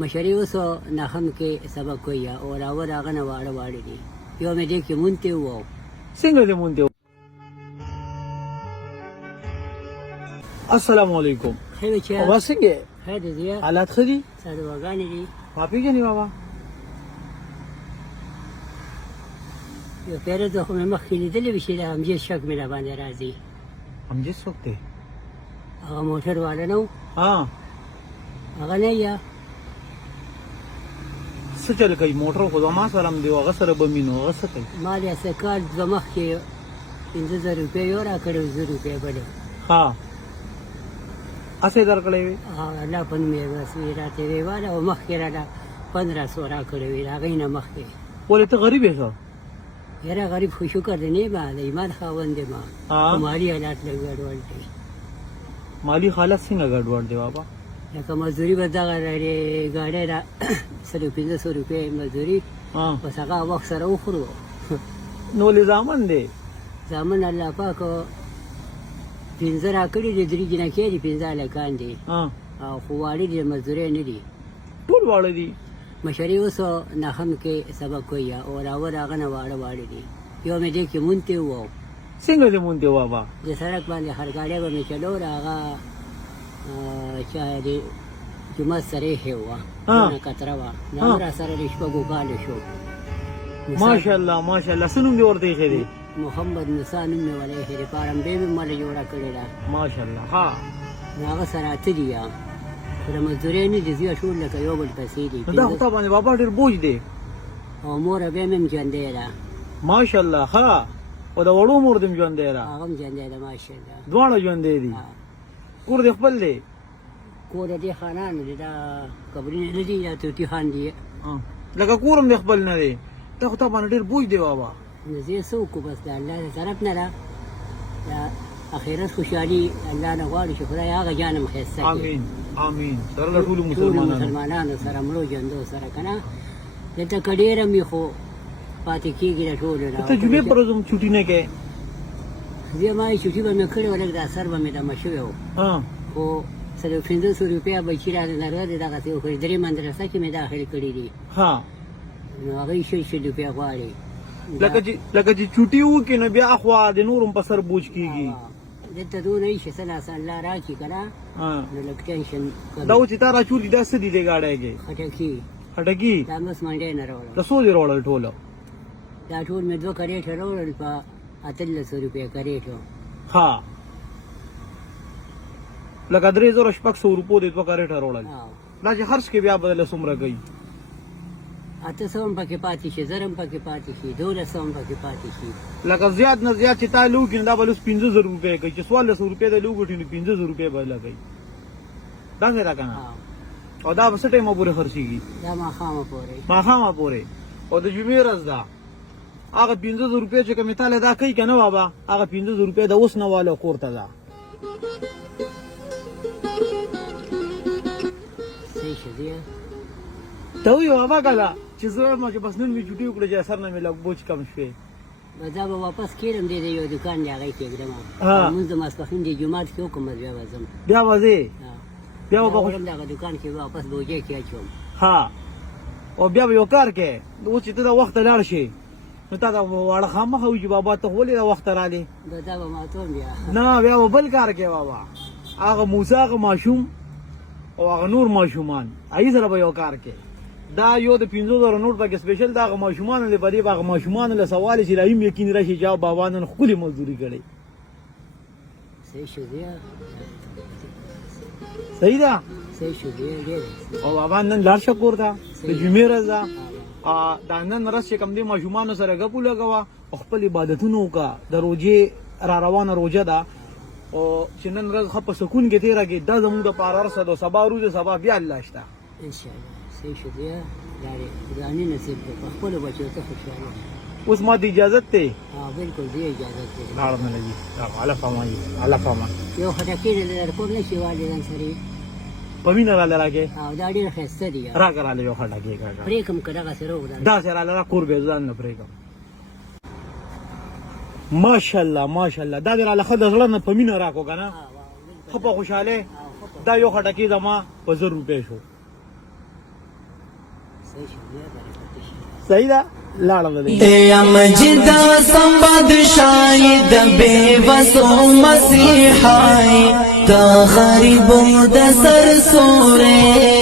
مشري اوس ناخم کې سبق کوي او راور هغه نه واړه واړه دي یو مې دې کې مونته وو څنګه دې مونږ ته السلام علیکم خیر چې او څنګه خیر دې حالات خدي ساده وګانی دي ما پیژنې بابا یو پیره ته خو مې مخکې لیدلې وي چې د همجې شک مې را باندې راځي همجې څوک دی هغه موټر والا نه و ها هغه نه یا څه چل کوي موټر خو ما سره هم دی هغه سره به مینو هغه څه کوي ما دې څه کار د مخکې 5000 روپۍ یو راکړی 1000 روپۍ بل ها اسې درکړې وي الله په نوم یې بس وی راته وی والا او مخکې راله 1500 راکړی وي هغې نه مخکې ولې ته غریب یې څه یاره غریب خو شکر دی نه با د ایمان خاوند دی ما ها. مالي حالات لږ ګډوډ دي مالی حالت څنګه ګډوډ دی بابا لکه مزدوري به دغه لري ګاډی را 1500 روپۍ مزدوري ها بس هغه وخت سره وخورو نو ولې زامن دی زامن الله پاک 15 راکړي دي 3 جنکې دي 15 هلکان دي ها او خو واړه دي مزدوري نه دي ټول واړه دي مشري اوس ناخم کې سبق کوي او راور هغه نه واړه واړه دي یو مې دې کې مونته وو څنګه دې مونږ ته بابا د سړک باندې هر ګاډی به مې چلو هغه چا دې جمعه سره هوا نه کتره وا نو را سره د شپږو کالو شو ماشاءالله ماشاءالله سنوم دې ورته یې دی محمد موسی نوم مې ولې هرې پارم به مې مله جوړه کړې ده ماشاءالله ها نو هغه سره اته دي یا خو د مزدورۍ نه دي زیات شول لکه یو بل پیسې دي دا خو ته باندې بابا ډېر بوج دی او مور به مې ژوندۍ ده ماشاءالله ها او د وړو مور دې ژوند دی را هغه هم ژوندۍ ده ماشاءالله دواړه ژوند دي کور دې خپل دی کور دې خانان دي دا قبرونه نه دي یا توتی خان دي لکه کورم دې خپل نه دی ته خو ته باندې ډېر بوج دی بابا نو زه څه وکړو بس د الله طرف نه ده د اخرت خوشحالي الله نه غواړي چې خدای هغه جانم ښایسته کړي امین امین سره له ټولو ټولو مسلمانانو مسلمانانو سره مړو ژوندو سره که نه دلته که ډېره مې خو پاتې کېږي د ټولو نه ته جمعې پر ورځ هم چھوټي نه کوې زه ما یې چوټي به مې کړې وه لږ دا سر به مې دمه شوی و ها خو 1500 روپۍ بچي راته ضرورت دی دغسې وکړي درې مدرسه کې مې داخل کړي دي ها نو هغوی 600 روپۍ غواړي لکه چې چھوټي وکړي نو بیا خوا د نورم په سر بوج کېږي دلته دونه یي چې څه لاسه الله راکړي که نه نو لږ ټینشن دا و چې تا راچور دي دا څه دي دې ګاډی کې خټکي خټکي دا مس منډۍ نه راوړل د څو دې راوړل ټوله دا ټول مې 2 کریټه راوړل په 1800 روپۍ کریټو ها لکه 3600 روپو دې 2 کریټه راوړل دا چې خرڅ کې بیا بدله څومره کوي 800 پکې پاتې شي 1000 پکې پاتې شي 1200 پکې پاتې شي لکه زیات نه زیات چې تا لوګي دا بل 15000 روپۍ کوي چې 1400 روپۍ د لوګټي نو 15000 روپۍ به لګي دا څنګه راکنه او دا په څه ټیمه پورې خرڅيږي دا ماښامه پورې ماښامه پورې او د جمعې ورځ ده هغه 15000 روپۍ چې کومه تاله دا کوي کنه بابا هغه 15000 روپۍ د اوس نه والو کور ته ده صحیح شو دی ته وی بابا کله چې زه ما چې بس نن می چټي وکړه چې اثر نه مې لګ بوج کم شوی دا به واپس کېږم دی د یو دکان دی هغې کېږدم لمونځ د ماسپښین د جومات کې وکړم بیا به ځم بیا به ځې بیا به وړم دغه دکان کې واپس بوجۍ کې اچوم ها او بیا به یو کار کې اوس چې ته د وخت لاړ شي نو تا دا واړه خامخه وي چې بابا ته ولې د وخت رالې دا به ماتوم بیا نه بیا به بل کار کې بابا هغه موسی هغه ماشوم او هغه نور ماشومان ای سره به یو کار کې دا یو د 15000 نوټ پکې سپیشل دا هغه ماشومان له بری هغه ماشومان له سوال چې رایم یقین راشي جواب بابا نن خولي مزدوري کړي صحیح شو دی صحیح ده صحیح شو دی او بابا نن لاړ شکور دا د جمعې ورځ ده دا نن ورځ چې کوم دي ماشومان سره غپو لګوا خپل عبادتونو کا د روزې را روانه روزه ده او چې نن ورځ خپ سکون کې تیرا کې دا زموږ د پارار سره د سبا روزه سبا بیا الله شته ان شاء الله صحیح شو دی ځاني نصیب په خپل بچو ته خوشاله اوس ما د اجازه ته بالکل دی اجازه ته لاړ نه لګي الله فهمي الله فهمي یو خټکی له کور نشي والدین سره پمینه را لراګه او دا ډیر خسته دی را کراله یو خټکی کړه پرې کوم کړه سره ودا دا سره لرا کور به ځان نه پرې کوم ماشاءالله ماشاءالله دا در علاقه د زړه نه پمینه راکو کنه خو په خوشاله دا یو خټکی زما په 1000 روپے شو صحیح ده لاړه به دی اے مجد سم بادشاہی د بے وسو مسیحائی د غریبو د سر سورے